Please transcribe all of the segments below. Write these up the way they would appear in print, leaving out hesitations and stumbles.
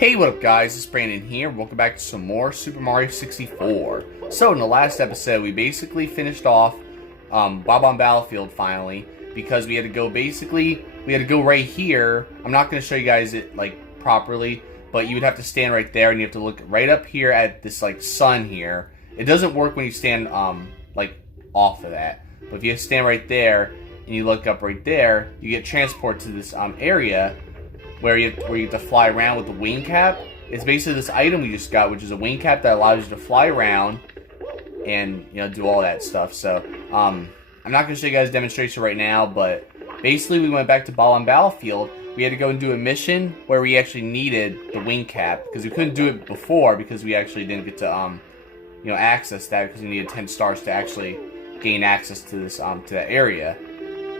Hey, what up guys, it's Brandon here. Welcome back to some more Super Mario 64. So in the last episode, we basically finished off Bob on Battlefield finally, because we had to go right here. I'm not going to show you guys it like properly, but you would have to stand right there and you have to look right up here at this like sun here. It doesn't work when you stand like off of that, but if you stand right there and you look up right there, you get transported to this area where you have to fly around with the wing cap. It's basically this item we just got, which is a wing cap that allows you to fly around and, you know, do all that stuff. So, I'm not going to show you guys a demonstration right now, but basically we went back to Bob on Battlefield. We had to go and do a mission where we actually needed the wing cap, because we couldn't do it before because we actually didn't get to, you know, access that, because we needed 10 stars to actually gain access to this, to that area.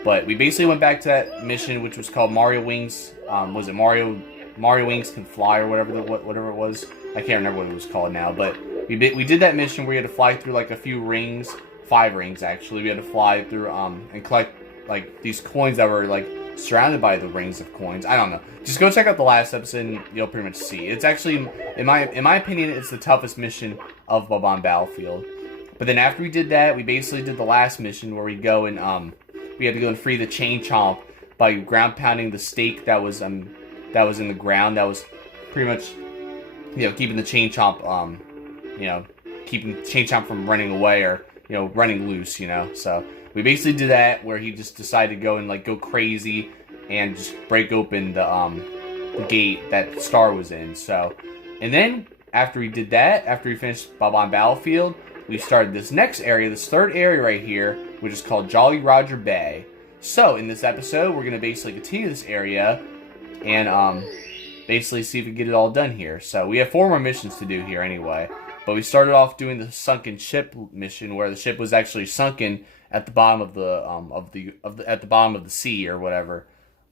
But we basically went back to that mission, which was called Mario Wings. Was it Mario Wings Can Fly or whatever it was? I can't remember what it was called now. But we did that mission where you had to fly through like a few rings, 5 rings actually. We had to fly through and collect like these coins that were like surrounded by the rings of coins. I don't know. Just go check out the last episode and you'll pretty much see. It's actually, in my opinion, it's the toughest mission of Bob on Battlefield. But then after we did that, we basically did the last mission where we go and we had to go and free the Chain Chomp by ground pounding the stake that was in the ground. That was pretty much, you know, keeping the Chain Chomp, you know, keeping Chain Chomp from running away or, you know, running loose, you know. So we basically did that where he just decided to go and like go crazy and just break open the gate that Star was in. So, and then after we did that, after we finished Bob on Battlefield, we started this next area, this third area right here, which is called Jolly Roger Bay. So, in this episode, we're going to basically continue this area and basically see if we can get it all done here. So, we have 4 more missions to do here anyway. But we started off doing the sunken ship mission, where the ship was actually sunken at the bottom of the bottom of the sea or whatever.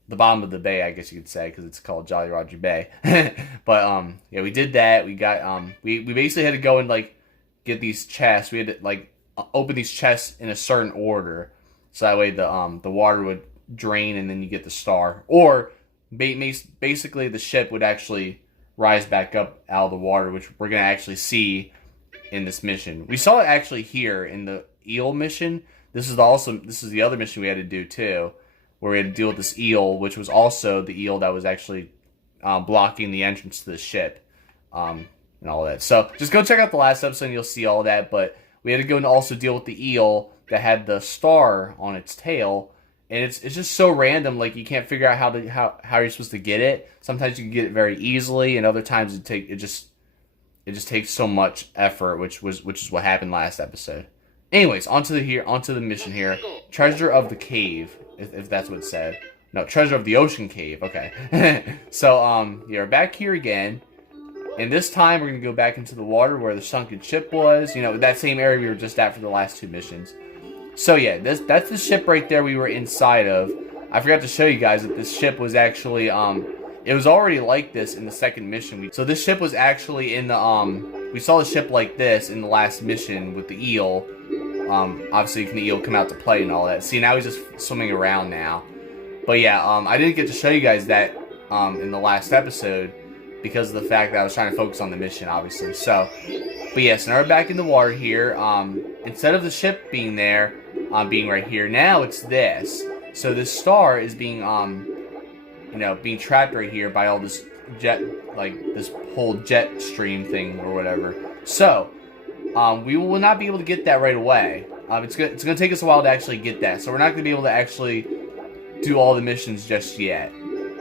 The bottom of the bay, I guess you could say, because it's called Jolly Roger Bay. But yeah, we did that. We got we basically had to go and like get these chests. We had to like open these chests in a certain order, so that way the water would drain and then you get the star. Or basically the ship would actually rise back up out of the water, which we're gonna actually see in this mission. We saw it actually here in the eel mission. This is the other mission we had to do too, where we had to deal with this eel, which was also the eel that was actually blocking the entrance to the ship, and all that. So just go check out the last episode and you'll see all that. But we had to go and also deal with the eel that had the star on its tail, and it's just so random. Like you can't figure out how you're supposed to get it. Sometimes you can get it very easily, and other times it just takes so much effort, which is what happened last episode. Anyways, onto the mission here. Treasure of the Cave, if that's what it said. No, Treasure of the Ocean Cave. Okay. So you're back here again. And this time, we're going to go back into the water where the sunken ship was. You know, that same area we were just at for the last 2 missions. So yeah, that's the ship right there we were inside of. I forgot to show you guys that this ship was actually, it was already like this in the second mission. So this ship was actually in the, we saw the ship like this in the last mission with the eel. Obviously, the eel come out to play and all that. See, now he's just swimming around now. But yeah, I didn't get to show you guys that, in the last episode, because of the fact that I was trying to focus on the mission, obviously. So, but yes, now we're back in the water here. Instead of the ship being there, being right here, now it's this. So this star is being, you know, being trapped right here by all this jet, like this whole jet stream thing or whatever. So, we will not be able to get that right away. It's gonna take us a while to actually get that. So we're not gonna be able to actually do all the missions just yet.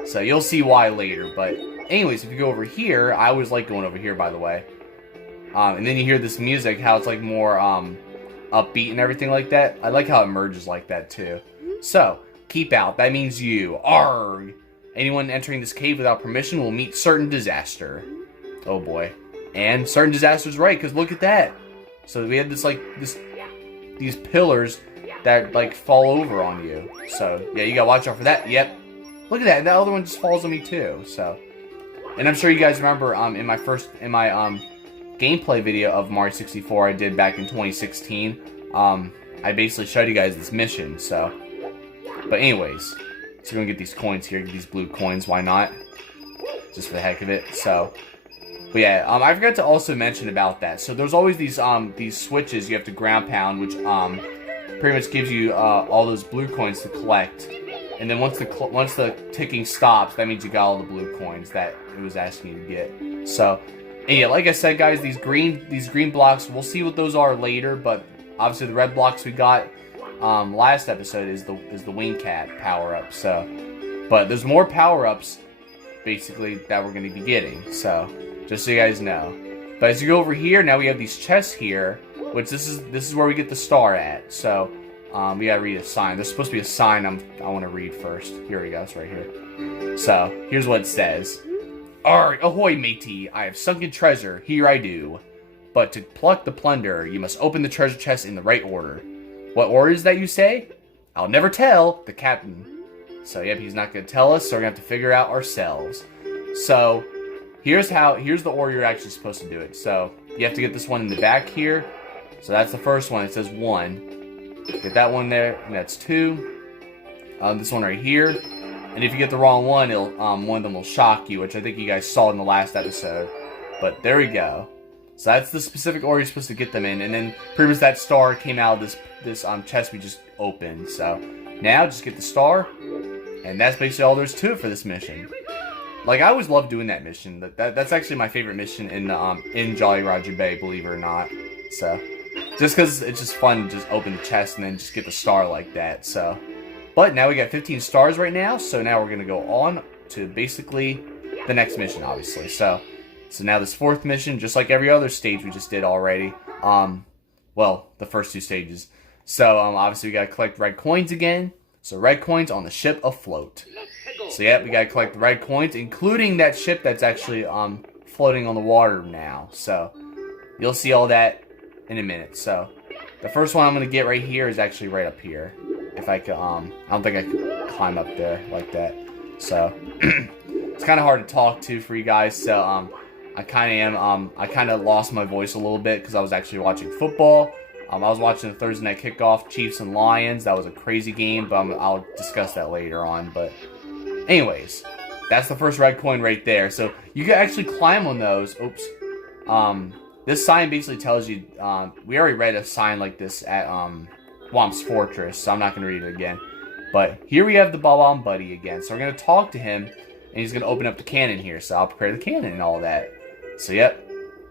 So you'll see why later, but. Anyways, if you go over here, I always like going over here, by the way. And then you hear this music, how it's like more upbeat and everything like that. I like how it merges like that too. So, keep out. That means you. Arrgh! Anyone entering this cave without permission will meet certain disaster. Oh boy. And certain disaster's right, because look at that. So we had this like these pillars that like fall over on you. So yeah, you gotta watch out for that. Yep. Look at that. And that other one just falls on me too. So. And I'm sure you guys remember in my gameplay video of Mario 64 I did back in 2016, I basically showed you guys this mission. So, but anyways, so we're gonna get these coins here, get these blue coins. Why not? just for the heck of it. So, but yeah, I forgot to also mention about that. So there's always these switches you have to ground pound, which pretty much gives you all those blue coins to collect. And then once the ticking stops, that means you got all the blue coins that it was asking you to get. So, and yeah, like I said, guys, these green blocks, we'll see what those are later. But obviously, the red blocks we got last episode is the wing cat power up. So, but there's more power ups basically that we're going to be getting. So, just so you guys know. But as you go over here, now we have these chests here, which this is where we get the star at. So. We gotta read a sign. There's supposed to be a sign I want to read first. Here we go. It's right here. So, here's what it says. Arr, ahoy, matey. I have sunken treasure. Here I do. But to pluck the plunder, you must open the treasure chest in the right order. What order is that, you say? I'll never tell the captain. So, yep, he's not gonna tell us, so we're gonna have to figure it out ourselves. So, here's the order you're actually supposed to do it. So, you have to get this one in the back here. So, that's the first one. It says 1. Get that one there, and that's 2. This one right here, and if you get the wrong one, it'll one of them will shock you, which I think you guys saw in the last episode. But there we go. So that's the specific order you're supposed to get them in, and then pretty much that star came out of this chest we just opened. So now just get the star, and that's basically all there's to it for this mission. Like, I always love doing that mission. That's actually my favorite mission in Jolly Roger Bay, believe it or not. So. Just because it's just fun to just open the chest and then just get the star like that, so. But now we got 15 stars right now, so now we're going to go on to basically the next mission, obviously. So now this 4th mission, just like every other stage we just did already. Well, the first 2 stages. So, obviously we got to collect red coins again. So red coins on the ship afloat. So yeah, we got to collect the red coins, including that ship that's actually floating on the water now. So you'll see all that in a minute. So the first one I'm gonna get right here is actually right up here. If I could, I don't think I could climb up there like that. So it's kind of hard to talk to for you guys. So I kind of lost my voice a little bit because I was actually watching football. I was watching the Thursday night kickoff, Chiefs and Lions. That was a crazy game, but I'll discuss that later on. But anyways, that's the first red coin right there. So you can actually climb on those. Oops. This sign basically tells you, we already read a sign like this at Womp's Fortress, so I'm not going to read it again. But here we have the Bob-omb Buddy again. So we're going to talk to him, and he's going to open up the cannon here. So I'll prepare the cannon and all that. So yep,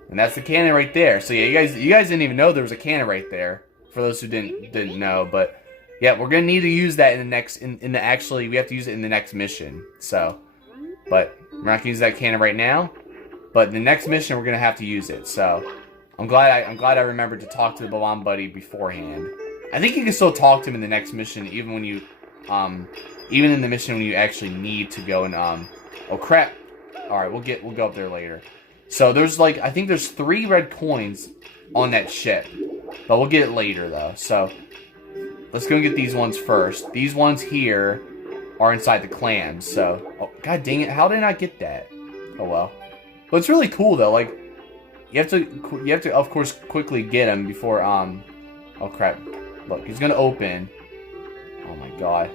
and that's the cannon right there. So yeah, you guys didn't even know there was a cannon right there. For those who didn't know, but yeah, we're going to need to use that in the next, actually, we have to use it in the next mission. So, but we're not going to use that cannon right now. But the next mission, we're gonna have to use it. So I'm glad I remembered to talk to the Bob-omb Buddy beforehand. I think you can still talk to him in the next mission, even when you, even in the mission when you actually need to go and oh crap! All right, we'll go up there later. So there's I think there's 3 red coins on that ship, but we'll get it later though. So let's go and get these ones first. These ones here are inside the clams. So oh, god dang it! How did I not get that? Oh well. But it's really cool though, like, you have to of course quickly get him before, oh crap, look, he's gonna open, oh my god,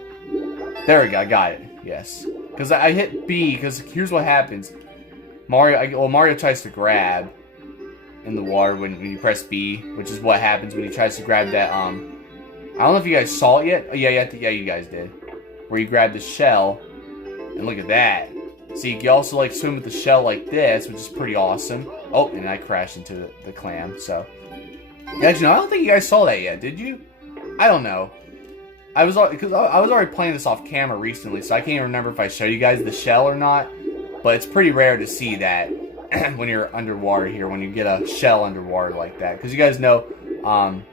there we go, I got it, yes, because I hit B, because here's what happens, Mario tries to grab in the water when you press B, which is what happens when he tries to grab that, I don't know if you guys saw it yet, oh, yeah, you guys did, where you grab the shell, and look at that. So you can also swim with the shell like this, which is pretty awesome. Oh, and I crashed into the clam. So actually, no, I don't think you guys saw that yet, did you? I don't know. Because I was already playing this off camera recently, so I can't even remember if I showed you guys the shell or not. But it's pretty rare to see that when you're underwater here, when you get a shell underwater like that. Because you guys know, alright,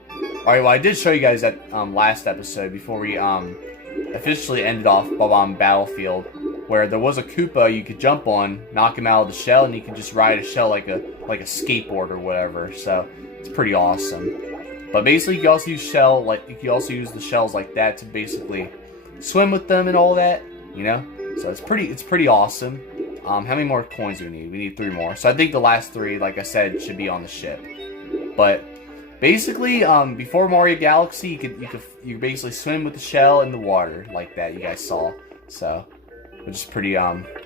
well, I did show you guys that last episode before we officially ended off Bob-omb Battlefield, where there was a Koopa you could jump on, knock him out of the shell, and you could just ride a shell like a skateboard or whatever. So it's pretty awesome. But basically, you can also use the shells like that to basically swim with them and all that, you know. So it's pretty awesome. How many more coins do we need? We need 3 more. So I think the last 3, like I said, should be on the ship. But basically, before Mario Galaxy, you could basically swim with the shell in the water like that. You guys saw. So. Which is pretty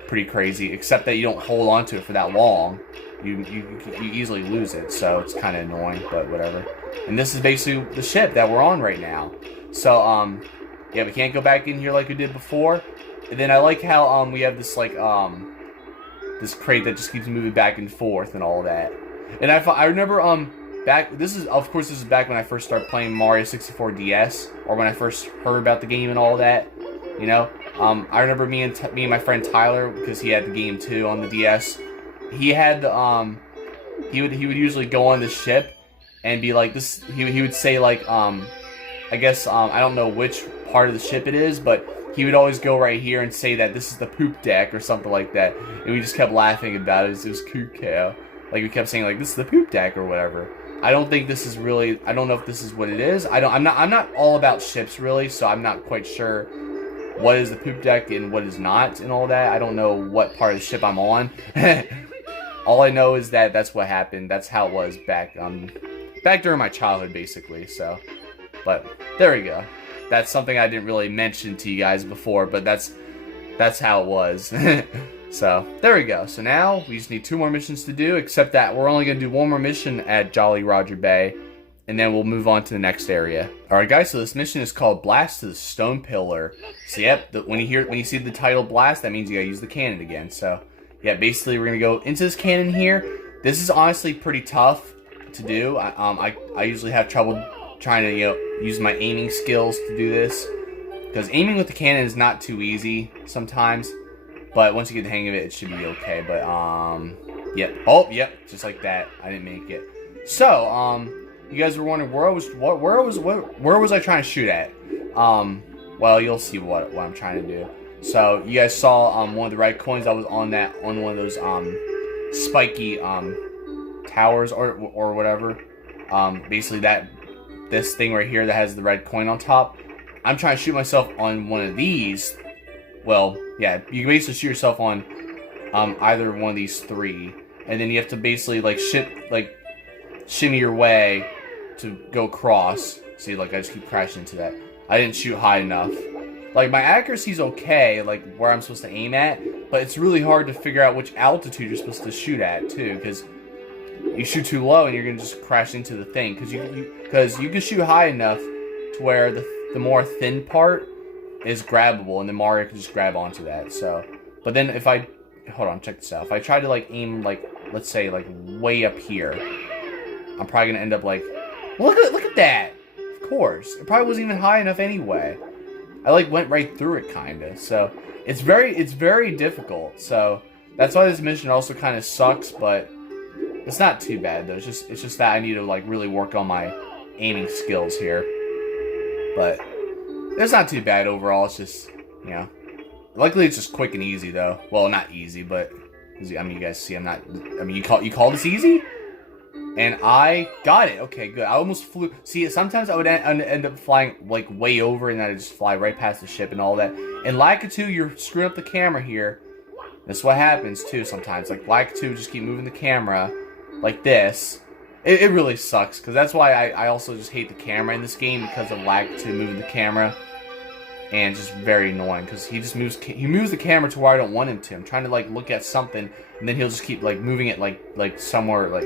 pretty crazy, except that you don't hold on to it for that long. You easily lose it, so it's kind of annoying, but whatever. And this is basically the ship that we're on right now. So, yeah, we can't go back in here like we did before. And then I like how, we have this, like, this crate that just keeps moving back and forth and all that. And I remember, this is back when I first started playing Mario 64 DS, or when I first heard about the game and all that, you know. I remember me and my friend Tyler, because he had the game too on the DS. He had the he would usually go on the ship and be like this. He would say like I guess I don't know which part of the ship it is, but he would always go right here and say that this is the poop deck or something like that, and we just kept laughing about it. It was cool. Like we kept saying like this is the poop deck or whatever. I don't think this is really. I don't know if this is what it is. I'm not all about ships really, so I'm not quite sure what is the poop deck and what is not and all that. I don't know what part of the ship I'm on. All I know is that that's what happened. That's how it was back during my childhood, basically. So, but there we go. That's something I didn't really mention to you guys before, but that's how it was. So there we go. So now we just need 2 more missions to do, except that we're only gonna do 1 more mission at Jolly Roger Bay, and then we'll move on to the next area. Alright guys, so this mission is called Blast to the Stone Pillar. So yep, when you see the title Blast, that means you gotta use the cannon again. So yeah, basically we're gonna go into this cannon here. This is honestly pretty tough to do. I usually have trouble trying to use my aiming skills to do this, because aiming with the cannon is not too easy sometimes. But once you get the hang of it, it should be okay. But yep. Oh, yep, just like that. I didn't make it. So you guys were wondering where was I trying to shoot at? Well, you'll see what I'm trying to do. So you guys saw one of the red coins. I was on one of those spiky towers or whatever. Basically this thing right here that has the red coin on top. I'm trying to shoot myself on one of these. Well, yeah, you can basically shoot yourself on either one of these 3, and then you have to basically like shimmy your way to go across. See, like I just keep crashing into that. I didn't shoot high enough. Like my accuracy's okay, like where I'm supposed to aim at, but it's really hard to figure out which altitude you're supposed to shoot at too, because you shoot too low and you're gonna just crash into the thing. Because you can shoot high enough to where the more thin part is grabbable, and then Mario can just grab onto that. So, but then if I hold on, check this out. If I try to like aim like, let's say like way up here, I'm probably gonna end up like, look at that. Of course, it probably wasn't even high enough anyway. I like went right through it kinda. So it's very difficult. So that's why this mission also kind of sucks, but it's not too bad though. It's just that I need to like really work on my aiming skills here. But it's not too bad overall. It's just, you know, luckily it's just quick and easy though. Well, not easy, but I mean, you guys see, I'm not. I mean, you call this easy, and I got it. Okay, good. I almost flew. See, sometimes I would end up flying like way over, and then I just fly right past the ship and all that. In Lakitu, you're screwing up the camera here. That's what happens too sometimes. Like Lakitu, just keep moving the camera like this. It really sucks, because that's why I also just hate the camera in this game, because of Lakitu moving the camera. And it's just very annoying, because he moves the camera to where I don't want him to. I'm trying to like look at something, and then he'll just keep like moving it like somewhere, like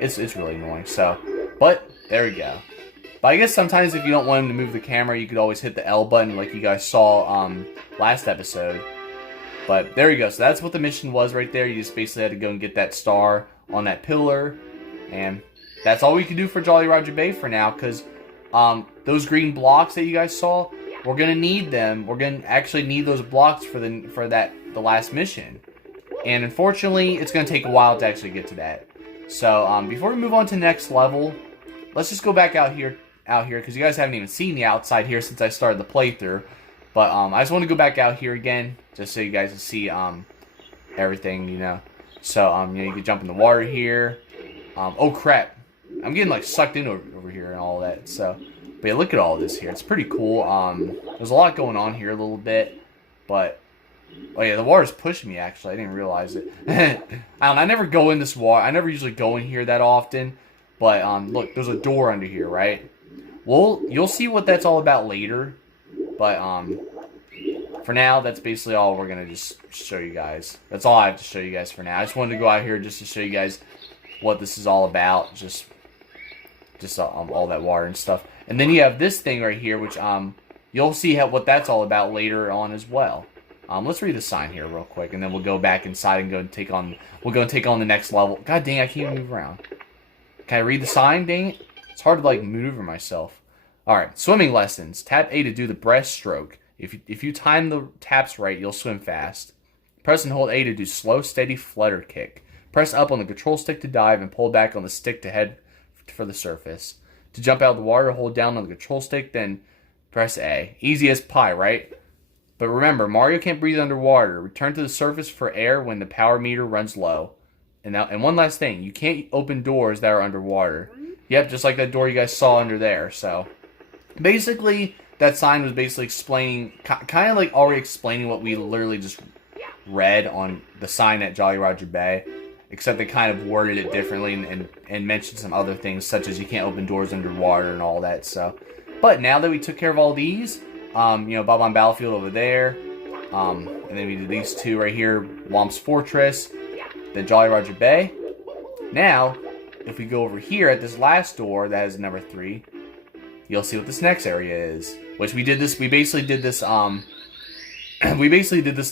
it's really annoying. So, but there we go. But I guess sometimes if you don't want him to move the camera, you could always hit the L button like you guys saw last episode. But there you go. So that's what the mission was right there. You just basically had to go and get that star on that pillar, and that's all we can do for Jolly Roger Bay for now, because those green blocks that you guys saw, we're gonna need them. We're gonna actually need those blocks for the last mission, and unfortunately, it's gonna take a while to actually get to that. So before we move on to the next level, let's just go back out here, because you guys haven't even seen the outside here since I started the playthrough. But I just want to go back out here again, just so you guys can see everything, you know. So you know, you can jump in the water here. Oh crap! I'm getting like sucked in over here and all that. So, but yeah, look at all this here. It's pretty cool. There's a lot going on here a little bit, but oh yeah, the water's pushing me. Actually, I didn't realize it. I never go in this water. I never usually go in here that often. But look, there's a door under here, right? Well, you'll see what that's all about later. But for now, that's basically all we're going to just show you guys. That's all I have to show you guys for now. I just wanted to go out here just to show you guys what this is all about. Just all that water and stuff. And then you have this thing right here, which you'll see what that's all about later on as well. Let's read the sign here real quick, and then we'll go back inside and go and take on. We'll go and take on the next level. God dang, I can't even move around. Can I read the sign? Dang it, it's hard to like maneuver myself. All right, swimming lessons. Tap A to do the breaststroke. If you time the taps right, you'll swim fast. Press and hold A to do slow, steady flutter kick. Press up on the control stick to dive and pull back on the stick to head for the surface. To jump out of the water, hold down on the control stick, then press A. Easy as pie, right? But remember, Mario can't breathe underwater. Return to the surface for air when the power meter runs low. And one last thing, you can't open doors that are underwater. Yep, just like that door you guys saw under there. So, basically, that sign was basically explaining, kind of like already explaining what we literally just read on the sign at Jolly Roger Bay. Except they kind of worded it differently and mentioned some other things, such as you can't open doors underwater and all that. So, but now that we took care of all these, Bob-omb Battlefield over there, and then we did these two right here, Womp's Fortress, then Jolly Roger Bay. Now, if we go over here at this last door that has number 3, you'll see what this next area is. Which we basically did this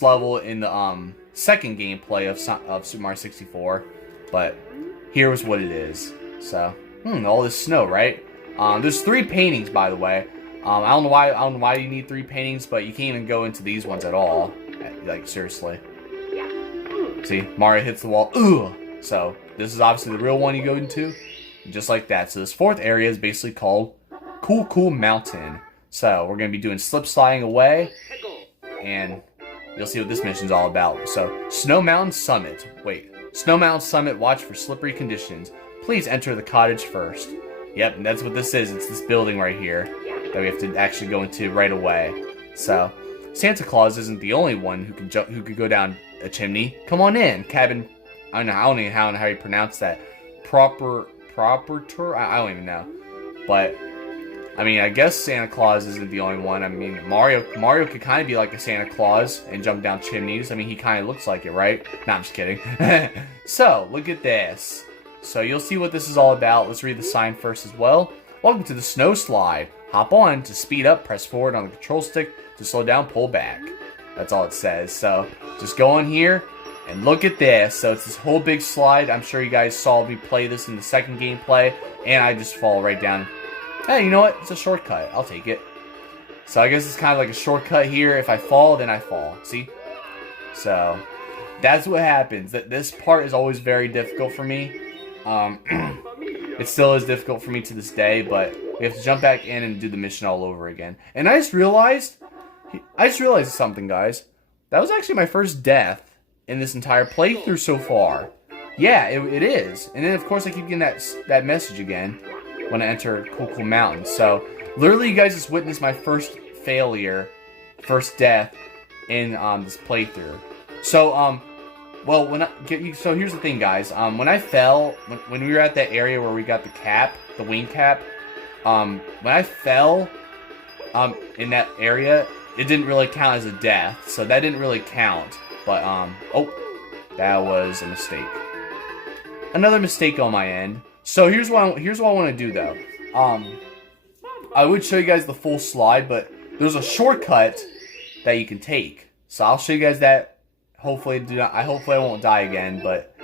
level in the second gameplay of Super Mario 64, but here was what it is. So, all this snow, right? There's 3 paintings, by the way. I don't know why you need 3 paintings, but you can't even go into these ones at all. Like, seriously. See, Mario hits the wall. Ugh! So, this is obviously the real one you go into. Just like that. So, this 4th area is basically called Cool Mountain. So, we're going to be doing slip sliding away. And you'll see what this mission's all about. So, Snow Mountain Summit. Wait. Snow Mountain Summit, watch for slippery conditions. Please enter the cottage first. Yep, and that's what this is. It's this building right here that we have to actually go into right away. So, Santa Claus isn't the only one who could go down a chimney. Come on in, cabin. I don't even know how you pronounce that. Proper tour. I don't even know. But I mean, I guess Santa Claus isn't the only one. I mean, Mario could kind of be like a Santa Claus and jump down chimneys. I mean, he kind of looks like it, right? No, I'm just kidding. So, look at this. So, you'll see what this is all about. Let's read the sign first as well. Welcome to the snow slide. Hop on. To speed up, press forward on the control stick. To slow down, pull back. That's all it says. So, just go in here and look at this. So, it's this whole big slide. I'm sure you guys saw me play this in the second gameplay. And I just fall right down. Hey, you know what? It's a shortcut. I'll take it. So I guess it's kind of like a shortcut here. If I fall, then I fall. See? So that's what happens. This part is always very difficult for me. It still is difficult for me to this day, but we have to jump back in and do the mission all over again. And I just realized something, guys. That was actually my first death in this entire playthrough so far. Yeah, it is. And then of course I keep getting that message again when I enter Cool Mountain. So, literally, you guys just witnessed my first failure, first death in this playthrough. So, so here's the thing, guys. When I fell, when we were at that area where we got the wing cap, when I fell, in that area, it didn't really count as a death, so that didn't really count. But, oh, that was a mistake. Another mistake on my end. So here's what I want to do though. I would show you guys the full slide, but there's a shortcut that you can take. So I'll show you guys that. Hopefully I won't die again, but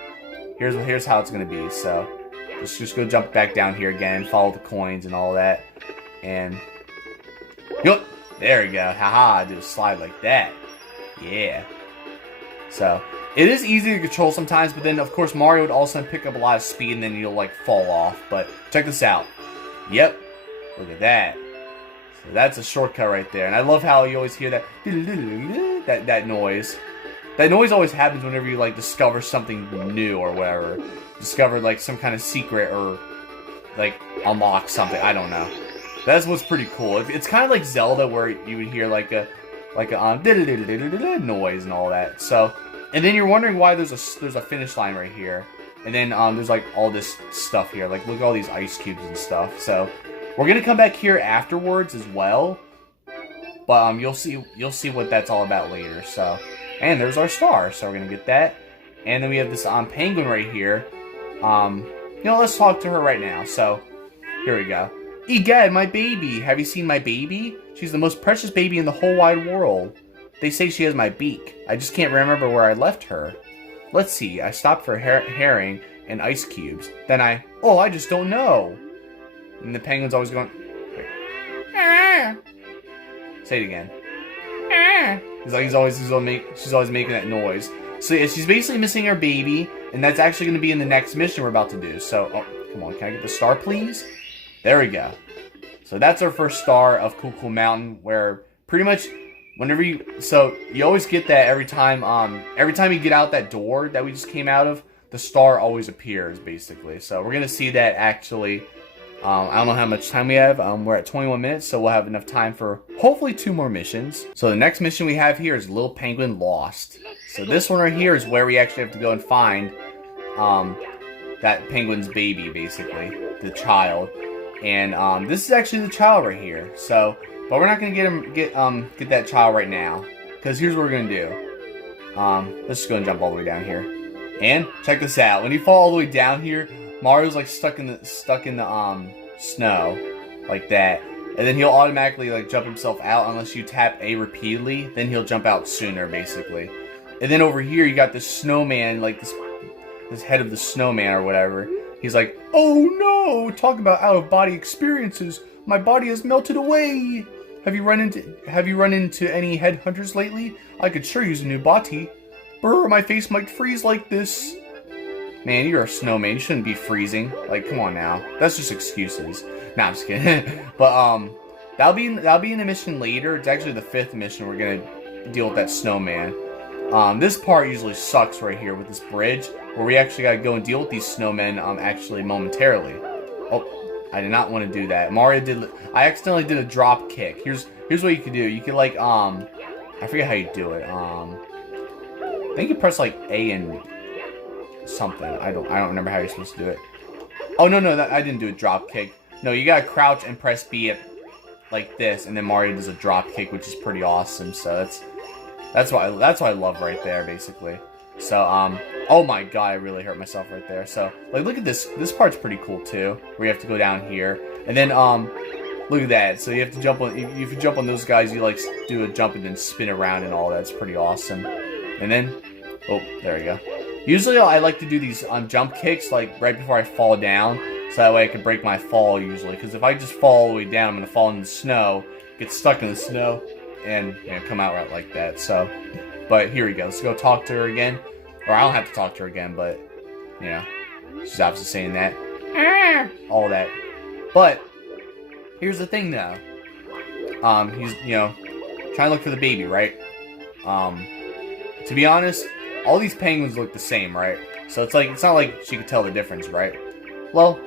here's how it's gonna be. So just go jump back down here again, follow the coins and all that, and yup, there we go. Haha, do a slide like that. Yeah. So it is easy to control sometimes, but then, of course, Mario would also pick up a lot of speed, and then you'll, like, fall off. But check this out. Yep. Look at that. So that's a shortcut right there. And I love how you always hear that that noise. That noise always happens whenever you, like, discover something new or whatever. Discover, like, some kind of secret or, like, unlock something. I don't know. That's what's pretty cool. It's kind of like Zelda, where you would hear, like a noise and all that. So... And then you're wondering why there's a finish line right here. And then there's like all this stuff here. Like look at all these ice cubes and stuff. So we're going to come back here afterwards as well. But you'll see what that's all about later. So, and there's our star. So we're gonna get that. And then we have this penguin right here. Let's talk to her right now. So, here we go. Egad, my baby. Have you seen my baby? She's the most precious baby in the whole wide world. They say she has my beak. I just can't remember where I left her. Let's see. I stopped for herring and ice cubes. Then I just don't know. And the penguin's always going. Say it again. She's always making that noise. So yeah, she's basically missing her baby, and that's actually going to be in the next mission we're about to do. So, come on, can I get the star, please? There we go. So that's our first star of Cool Cool Mountain, where pretty much whenever you always get that every time you get out that door that we just came out of, the star always appears basically. So we're gonna see that actually. I don't know how much time we have. We're at 21 minutes, so we'll have enough time for hopefully 2 more missions. So the next mission we have here is Little Penguin Lost. So this one right here is where we actually have to go and find that penguin's baby, basically, the child. And this is actually the child right here. So, but we're not gonna get that child right now, because here's what we're gonna do. Let's just go and jump all the way down here. And check this out. When you fall all the way down here, Mario's like stuck in the snow, like that, and then he'll automatically like jump himself out unless you tap A repeatedly. Then he'll jump out sooner, basically. And then over here you got this snowman, like this head of the snowman or whatever. He's like, "Oh no! Talk about out of body experiences. My body has melted away. Have you run into any headhunters lately? I could sure use a new body. Brr, my face might freeze like this." Man, you're a snowman. You shouldn't be freezing. Like, come on now. That's just excuses. Nah, I'm just kidding. But that'll be in a mission later. It's actually the 5th mission. We're gonna deal with that snowman. This part usually sucks right here with this bridge, where we actually gotta go and deal with these snowmen actually momentarily. Oh, I did not want to do that. I accidentally did a drop kick. Here's what you can do. You can like I forget how you do it. I think you press like A and something. I don't remember how you're supposed to do it. Oh no, I didn't do a drop kick. No, you gotta crouch and press B at like this, and then Mario does a drop kick, which is pretty awesome. So that's what I love right there, basically. So oh my god, I really hurt myself right there. So like, look at this. This part's pretty cool too, where you have to go down here, and then look at that. So you have to jump on. If you jump on those guys, you like do a jump and then spin around and all. That's pretty awesome. And then, oh, there we go. Usually I like to do these jump kicks like right before I fall down, so that way I can break my fall usually. Because if I just fall all the way down, I'm gonna fall in the snow, get stuck in the snow, and come out right like that. So, but here we go. Let's go talk to her again. Or I don't have to talk to her again, but she's obviously saying that, all that. But here's the thing though. He's trying to look for the baby, right? To be honest, all these penguins look the same, right? So it's not like she could tell the difference, right? Well,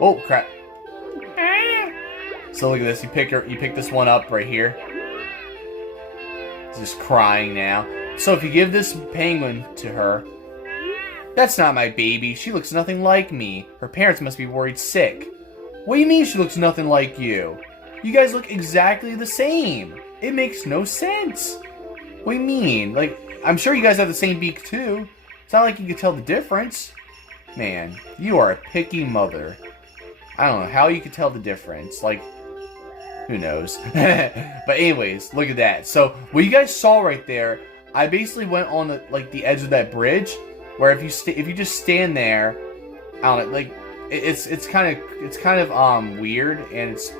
oh crap. So look at this. You pick this one up right here. It's just crying now. So if you give this penguin to her, that's not my baby. She looks nothing like me. Her parents must be worried sick. What do you mean she looks nothing like you? You guys look exactly the same. It makes no sense. What do you mean? Like, I'm sure you guys have the same beak too. It's not like you can tell the difference. Man, you are a picky mother. I don't know how you could tell the difference. Like, who knows? But anyways, look at that. So what you guys saw right there, I basically went on the edge of that bridge, where if you just stand there, I don't know, like it's kind of weird, and it's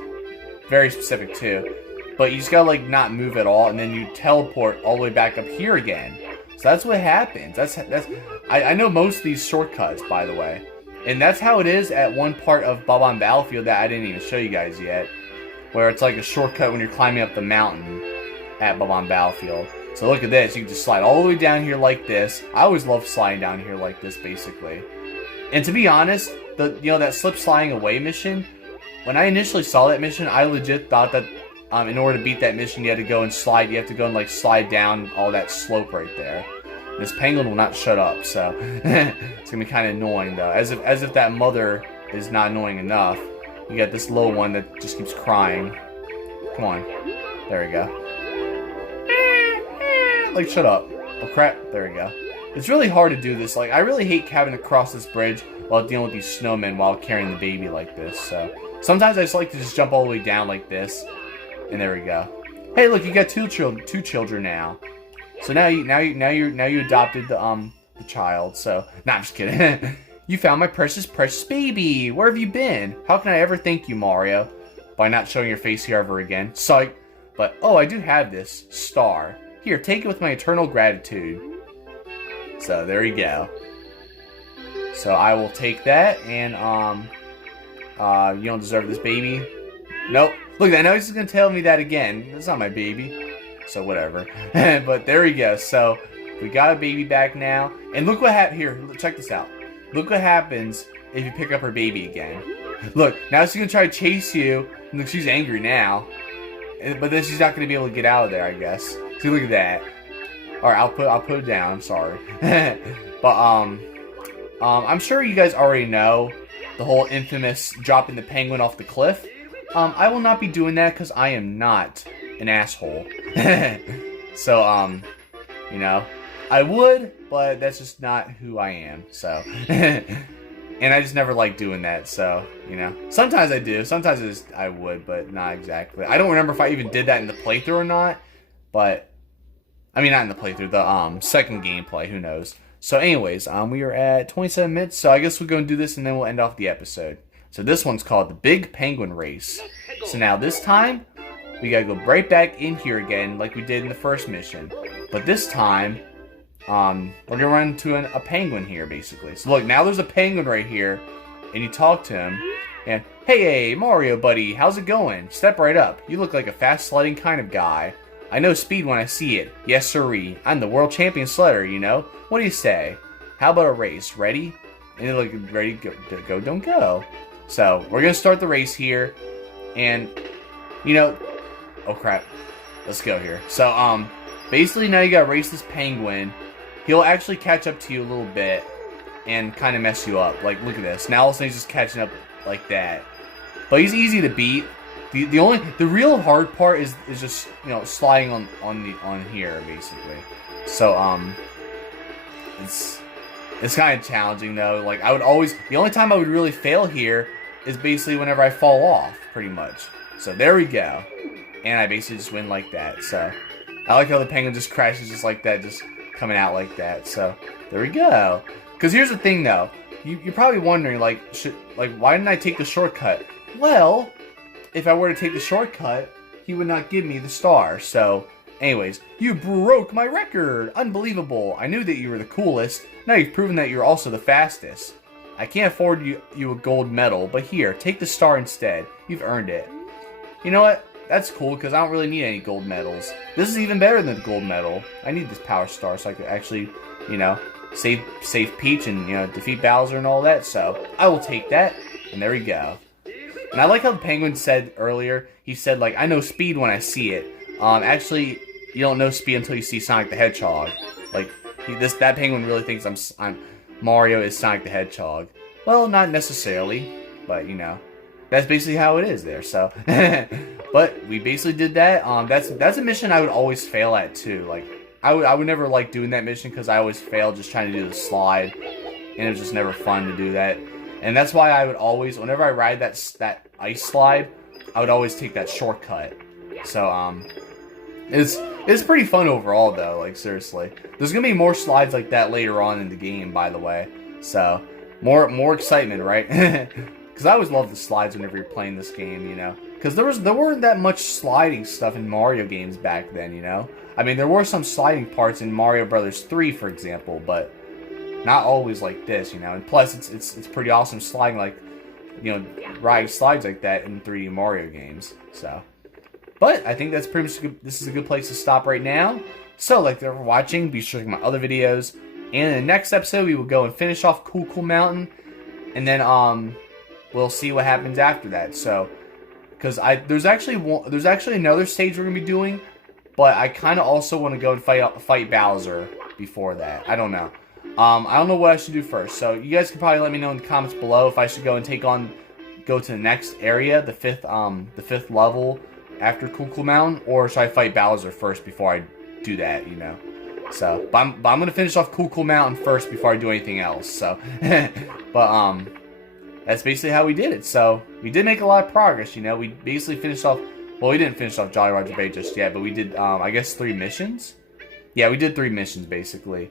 very specific too. But you just gotta like not move at all, and then you teleport all the way back up here again. So that's what happens. I know most of these shortcuts, by the way, and that's how it is at one part of Bob-omb Battlefield that I didn't even show you guys yet, where it's like a shortcut when you're climbing up the mountain at Bob-omb Battlefield. So look at this. You can just slide all the way down here like this. I always love sliding down here like this, basically. And to be honest, that slip sliding away mission, when I initially saw that mission, I legit thought that in order to beat that mission, you had to go and slide. You have to go and like slide down all that slope right there. This penguin will not shut up, so it's gonna be kind of annoying though. As if that mother is not annoying enough. You got this little one that just keeps crying. Come Come on. There we go. Like, shut up. Oh, crap. There we go. It's really hard to do this. Like, I really hate having to cross this bridge while dealing with these snowmen while carrying the baby like this. So, sometimes I just like to just jump all the way down like this. And there we go. Hey, look, you got two children now. So now you adopted the child. So, nah, I'm just kidding. You found my precious baby. Where have you been? How can I ever thank you, Mario? By not showing your face here ever again. Psych. But, oh, I do have this star. Here, take it with my eternal gratitude. So, there you go. So, I will take that, and, you don't deserve this baby. Nope. Look, I know he's going to tell me that again. It's not my baby. So, whatever. But, there we go. So, we got a baby back now. And look what happened. Here, check this out. Look what happens if you pick up her baby again. Look, now she's going to try to chase you. Look, she's angry now. But then she's not going to be able to get out of there, I guess. See, look at that. Alright, I'll put it down. I'm sorry. But, I'm sure you guys already know the whole infamous dropping the penguin off the cliff. I will not be doing that because I am not an asshole. So, you know, I would, but that's just not who I am. So, and I just never like doing that. So, you know, sometimes I do. Sometimes I would, but not exactly. I don't remember if I even did that in the playthrough or not. But I mean, not in the playthrough, the second gameplay, who knows. So anyways, we are at 27 minutes, so I guess we'll go and do this and then we'll end off the episode. So this one's called the Big Penguin Race. So now this time, we gotta go right back in here again like we did in the first mission. But this time, we're gonna run into a penguin here, basically. So look, now there's a penguin right here, and you talk to him, and, hey, Mario buddy, how's it going? Step right up. You look like a fast sledding kind of guy. I know speed when I see it. Yes, sirree. I'm the world champion sledder, you know? What do you say? How about a race? Ready? And you look ready, go, don't go. So, we're going to start the race here. And, you know... Oh, crap. Let's go here. So, basically now you got to race this penguin. He'll actually catch up to you a little bit and kind of mess you up. Like, look at this. Now all of a sudden he's just catching up like that. But he's easy to beat. The real hard part is just, you know, sliding on here, basically. So it's kind of challenging though. Like, the only time I would really fail here is basically whenever I fall off, pretty much. So there we go, and I basically just win like that. So I like how the penguin just crashes just like that, just coming out like that. So there we go. Because here's the thing though, you're probably wondering like why didn't I take the shortcut? Well, if I were to take the shortcut, he would not give me the star. So, anyways, you broke my record! Unbelievable! I knew that you were the coolest. Now you've proven that you're also the fastest. I can't afford you a gold medal, but here, take the star instead. You've earned it. You know what? That's cool, because I don't really need any gold medals. This is even better than the gold medal. I need this power star so I could actually, you know, save Peach and, you know, defeat Bowser and all that. So, I will take that, and there we go. And I like how the penguin said earlier, he said, like, I know speed when I see it. Actually, you don't know speed until you see Sonic the Hedgehog. Like, that penguin really thinks Mario is Sonic the Hedgehog. Well, not necessarily, but, you know, that's basically how it is there, so. But we basically did that. That's a mission I would always fail at, too. Like, I would never like doing that mission because I always failed just trying to do the slide. And it was just never fun to do that. And that's why I would always, whenever I ride that ice slide, I would always take that shortcut. So, it's pretty fun overall, though, like, seriously. There's gonna be more slides like that later on in the game, by the way. So, more excitement, right? Because I always love the slides whenever you're playing this game, you know? Because there weren't that much sliding stuff in Mario games back then, you know? I mean, there were some sliding parts in Mario Brothers 3, for example, but not always like this, you know. And plus, it's pretty awesome sliding, like, you know, riding slides like that in 3D Mario games. So, but I think that's pretty much good. This is a good place to stop right now. So, like, thanks for watching. Be sure to check my other videos. And in the next episode, we will go and finish off Cool Mountain, and then we'll see what happens after that. So, because there's actually another stage we're gonna be doing, but I kind of also want to go and fight Bowser before that. I don't know. I don't know what I should do first, so you guys can probably let me know in the comments below if I should go and go to the next area, the fifth level after Cool Mountain, or should I fight Bowser first before I do that, you know? So, but I'm gonna finish off Cool Mountain first before I do anything else, so. But, that's basically how we did it. So, we did make a lot of progress, you know? We basically finished off, well, we didn't finish off Jolly Roger Bay just yet, but we did, I guess 3 missions? Yeah, we did 3 missions, basically.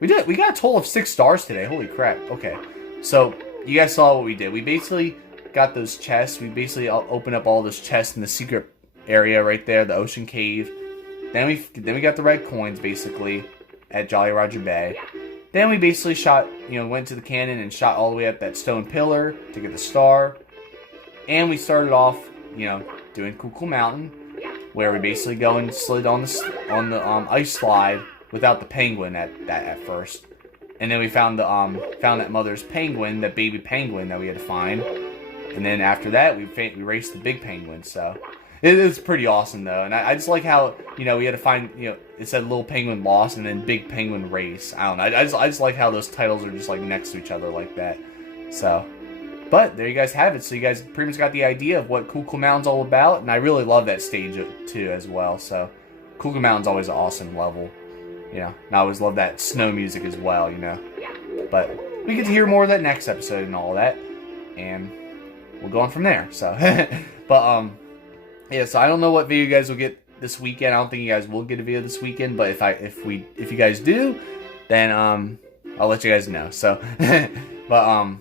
We got a total of 6 stars today, holy crap. Okay, so, you guys saw what we did. We basically got those chests. We basically opened up all those chests in the secret area right there, the ocean cave. Then we got the red coins basically at Jolly Roger Bay. Then we basically shot, you know, went to the cannon and shot all the way up that stone pillar to get the star. And we started off, you know, doing Cool Mountain, where we basically go and slid on the ice slide without the penguin at first. And then we found that mother's penguin, that baby penguin that we had to find. And then after that, we raced the big penguin. So it is pretty awesome though, and I just like how, you know, we had to find, you know, it said little penguin lost and then big penguin race. I don't know. I just like how those titles are just like next to each other like that. So, but there you guys have it. So you guys pretty much got the idea of what Cool Mountain's all about, and I really love that stage too as well. So Cool Mountain's always an awesome level, you know. And I always love that snow music as well, you know. But we get to hear more of that next episode and all that, and we'll go on from there. So, but yeah. So I don't know what video you guys will get this weekend. I don't think you guys will get a video this weekend. But if you guys do, then I'll let you guys know. So, but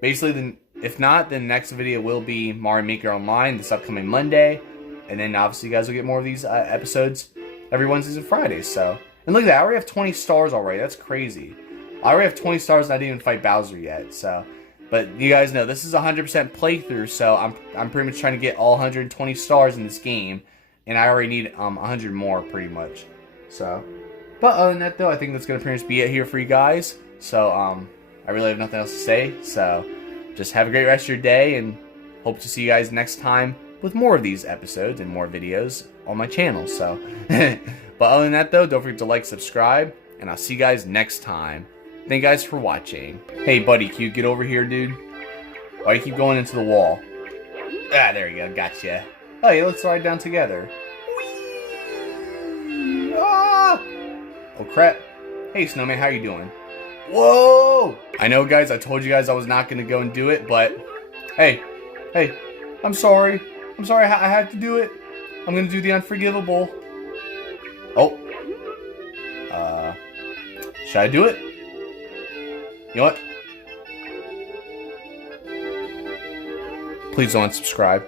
basically, if not, then the next video will be Mario Maker Online this upcoming Monday, and then obviously you guys will get more of these episodes every Wednesdays and Fridays. So, and look at that, I already have 20 stars already. That's crazy. I already have 20 stars and I didn't even fight Bowser yet. So, but you guys know this is a 100% playthrough, so I'm pretty much trying to get all 120 stars in this game, and I already need 100 more pretty much. So, but other than that though, I think that's gonna pretty much be it here for you guys. So I really have nothing else to say. So just have a great rest of your day, and hope to see you guys next time with more of these episodes and more videos on my channel. So, but other than that though, don't forget to like, subscribe, and I'll see you guys next time. Thank you guys for watching. Hey buddy, can you get over here, dude? Why do you keep going into the wall? Ah, there you go, gotcha. Oh yeah, let's slide down together. Whee! Ah! Oh crap. Hey Snowman, how you doing? Whoa! I know guys, I told you guys I was not gonna go and do it, but hey, I'm sorry. I'm sorry I had to do it. I'm gonna do the unforgivable. Oh. Should I do it? You know what? Please don't unsubscribe.